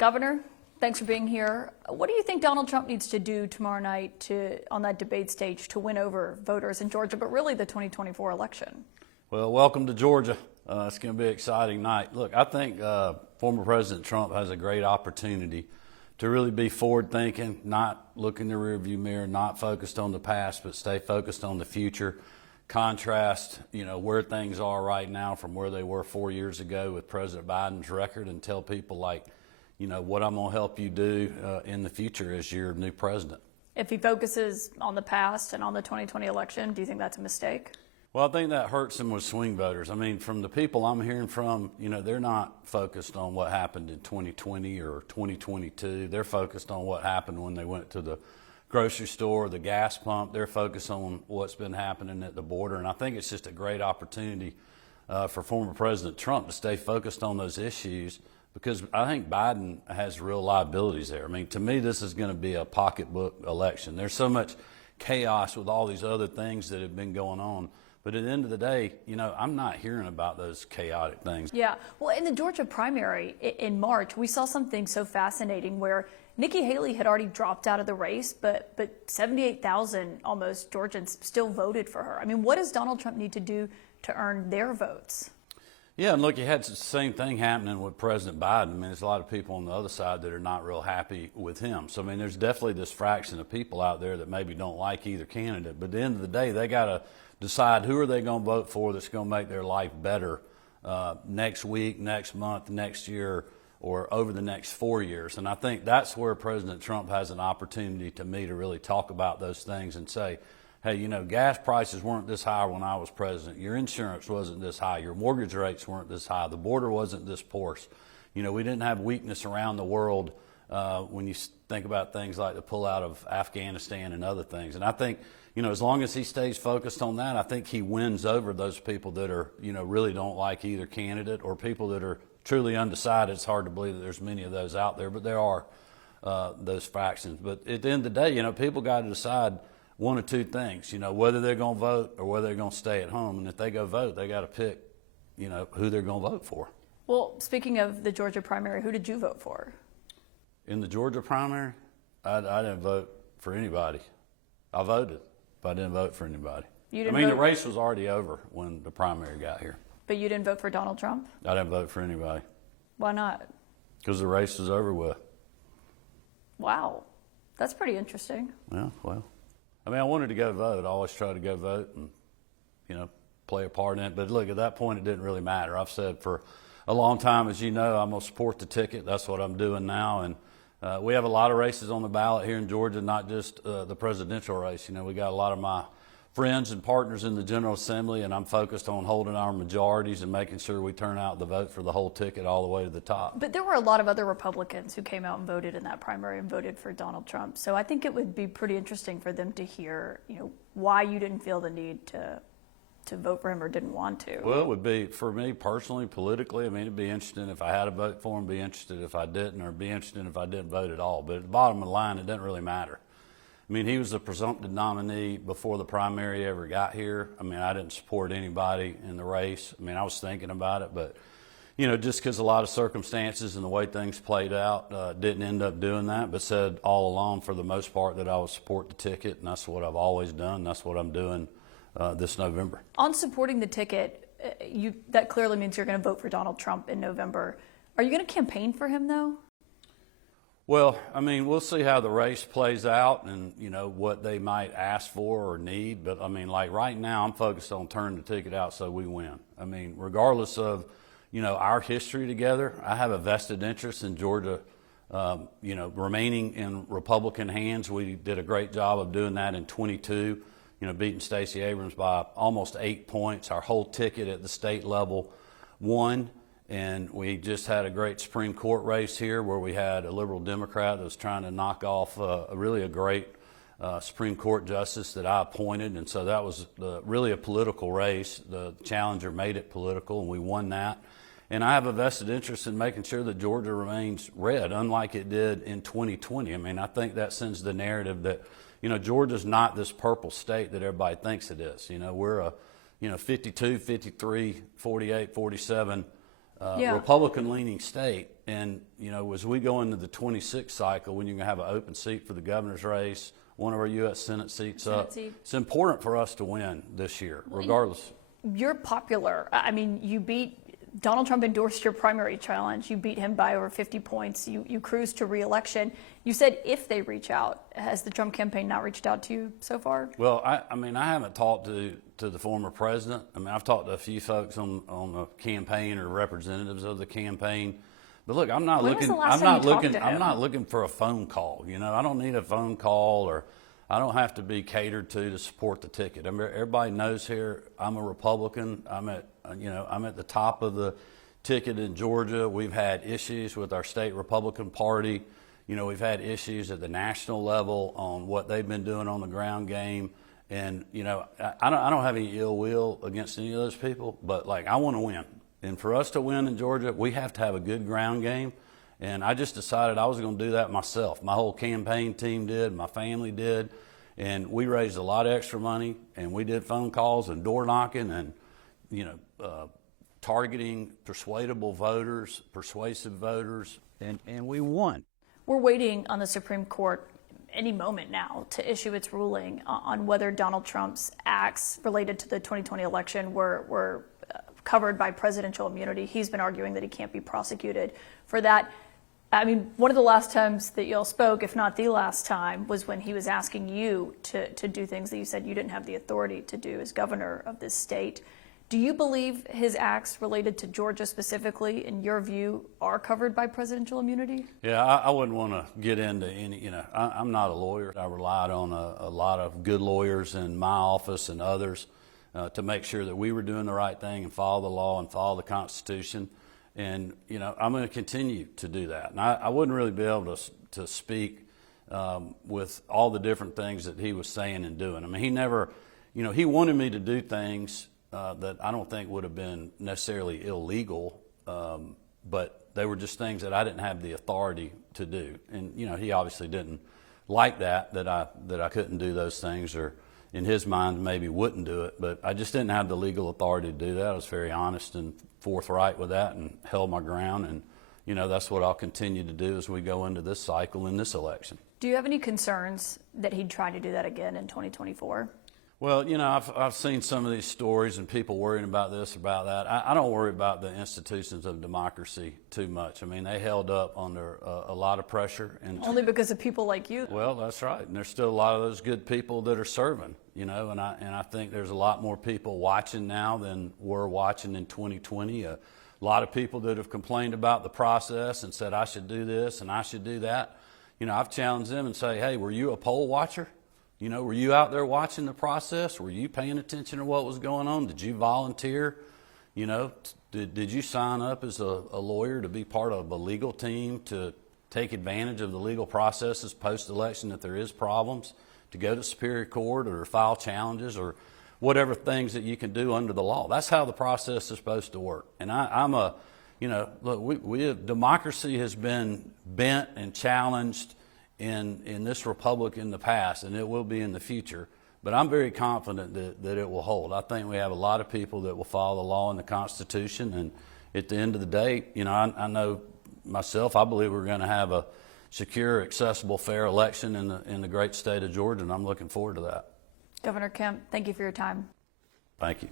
Governor, thanks for being here. What do you think Donald Trump needs to do tomorrow night on that debate stage to win over voters in Georgia, but really the 2024 election? Well, welcome to Georgia. It's going to be an exciting night. Look, I think former President Trump has a great opportunity to really be forward-thinking, not look in the rearview mirror, not focused on the past, but stay focused on the future. Contrast, where things are right now from where they were 4 years ago with President Biden's record, and tell people what I'm going to help you do in the future as your new president. If he focuses on the past and on the 2020 election, do you think that's a mistake? Well, I think that hurts him with swing voters. I mean, from the people I'm hearing from, they're not focused on what happened in 2020 or 2022. They're focused on what happened when they went to the grocery store, the gas pump. They're focused on what's been happening at the border. And I think it's just a great opportunity for former President Trump to stay focused on those issues, because I think Biden has real liabilities there. I mean, to me, this is going to be a pocketbook election. There's so much chaos with all these other things that have been going on. But at the end of the day, I'm not hearing about those chaotic things. Yeah. Well, in the Georgia primary in March, we saw something so fascinating where Nikki Haley had already dropped out of the race, but 78,000 almost Georgians still voted for her. I mean, what does Donald Trump need to do to earn their votes? Yeah, and look, you had the same thing happening with President Biden. I mean, there's a lot of people on the other side that are not real happy with him. So, I mean, there's definitely this fraction of people out there that maybe don't like either candidate. But at the end of the day, they got to decide who are they going to vote for that's going to make their life better next week, next month, next year, or over the next 4 years. And I think that's where President Trump has an opportunity to me to really talk about those things and say, hey, gas prices weren't this high when I was president. Your insurance wasn't this high. Your mortgage rates weren't this high. The border wasn't this porous. We didn't have weakness around the world when you think about things like the pullout of Afghanistan and other things. And I think, as long as he stays focused on that, I think he wins over those people that are, really don't like either candidate, or people that are truly undecided. It's hard to believe that there's many of those out there, but there are those factions. But at the end of the day, people got to decide one of two things, whether they're going to vote or whether they're going to stay at home. And if they go vote, they got to pick, who they're going to vote for. Well, speaking of the Georgia primary, who did you vote for? In the Georgia primary, I didn't vote for anybody. I voted, but I didn't vote for anybody. The race was already over when the primary got here. But you didn't vote for Donald Trump? I didn't vote for anybody. Why not? Because the race was over with. Wow. That's pretty interesting. Yeah, well, I wanted to go vote. I always try to go vote and, play a part in it. But look, at that point, it didn't really matter. I've said for a long time, as you know, I'm going to support the ticket. That's what I'm doing now. And we have a lot of races on the ballot here in Georgia, not just the presidential race. We got a lot of my friends and partners in the General Assembly, and I'm focused on holding our majorities and making sure we turn out the vote for the whole ticket all the way to the top. But there were a lot of other Republicans who came out and voted in that primary and voted for Donald Trump. So I think it would be pretty interesting for them to hear, why you didn't feel the need to vote for him or didn't want to. Well, it would be, for me personally, politically, it'd be interesting if I had a vote for him, be interested if I didn't, or be interesting if I didn't vote at all. But at the bottom of the line, it doesn't really matter. He was the presumptive nominee before the primary ever got here. I didn't support anybody in the race. I was thinking about it, but, just because a lot of circumstances and the way things played out, didn't end up doing that, but said all along, for the most part, that I would support the ticket, and that's what I've always done. That's what I'm doing this November. On supporting the ticket, that clearly means you're going to vote for Donald Trump in November. Are you going to campaign for him, though? Well, we'll see how the race plays out and, what they might ask for or need. But, right now, I'm focused on turning the ticket out so we win. Regardless of, our history together, I have a vested interest in Georgia, remaining in Republican hands. We did a great job of doing that in 22, beating Stacey Abrams by almost 8 points. Our whole ticket at the state level won. And we just had a great Supreme Court race here where we had a liberal Democrat that was trying to knock off a great Supreme Court justice that I appointed. And so that was really a political race. The challenger made it political, and we won that. And I have a vested interest in making sure that Georgia remains red, unlike it did in 2020. I think that sends the narrative that, Georgia's not this purple state that everybody thinks it is. We're a, 52, 53, 48, 47 Yeah. Republican-leaning state. And, as we go into the 26th cycle, when you're going to have an open seat for the governor's race, one of our U.S. Senate seats up, it's important for us to win this year, regardless. You're popular. I mean, you beat Donald Trump endorsed your primary challenge. You beat him by over 50 points. You cruised to re-election. You said if they reach out. Has the Trump campaign not reached out to you so far? Well, I haven't talked to the former president. I've talked to a few folks on the campaign or representatives of the campaign. But look, I'm not looking for a phone call. I don't need a phone call, or I don't have to be catered to support the ticket. Everybody knows here I'm a Republican. I'm at the top of the ticket in Georgia. We've had issues with our state Republican Party. We've had issues at the national level on what they've been doing on the ground game. And, I don't have any ill will against any of those people, but I want to win. And for us to win in Georgia, we have to have a good ground game. And I just decided I was going to do that myself. My whole campaign team did, my family did. And we raised a lot of extra money, and we did phone calls and door knocking and, targeting persuasive voters, and we won. We're waiting on the Supreme Court any moment now to issue its ruling on whether Donald Trump's acts related to the 2020 election were covered by presidential immunity. He's been arguing that he can't be prosecuted for that. One of the last times that y'all spoke, if not the last time, was when he was asking you to do things that you said you didn't have the authority to do as governor of this state. Do you believe his acts related to Georgia specifically, in your view, are covered by presidential immunity? Yeah, I wouldn't want to get into any, I'm not a lawyer. I relied on a lot of good lawyers in my office and others to make sure that we were doing the right thing and follow the law and follow the Constitution. And, I'm going to continue to do that. And I wouldn't really be able to speak with all the different things that he was saying and doing. He never, he wanted me to do things that I don't think would have been necessarily illegal, but they were just things that I didn't have the authority to do. And, he obviously didn't like that I couldn't do those things, or in his mind maybe wouldn't do it, but I just didn't have the legal authority to do that. I was very honest and forthright with that and held my ground, and that's what I'll continue to do as we go into this cycle in this election. Do you have any concerns that he'd try to do that again in 2024? Well, I've seen some of these stories and people worrying about this, about that. I don't worry about the institutions of democracy too much. They held up under a lot of pressure. And only because of people like you. Well, that's right. And there's still a lot of those good people that are serving, and I think there's a lot more people watching now than were watching in 2020. A lot of people that have complained about the process and said, I should do this and I should do that. I've challenged them and say, hey, were you a poll watcher? Were you out there watching the process? Were you paying attention to what was going on? Did you volunteer? Did you sign up as a lawyer to be part of a legal team to take advantage of the legal processes post-election if there is problems, to go to Superior Court or file challenges or whatever things that you can do under the law? That's how the process is supposed to work. And look, democracy has been bent and challenged in this republic in the past, and it will be in the future. But I'm very confident that it will hold. I think we have a lot of people that will follow the law and the Constitution, and at the end of the day, I know myself, I believe we're going to have a secure, accessible, fair election in the great state of Georgia, and I'm looking forward to that. Governor Kemp, thank you for your time. Thank you.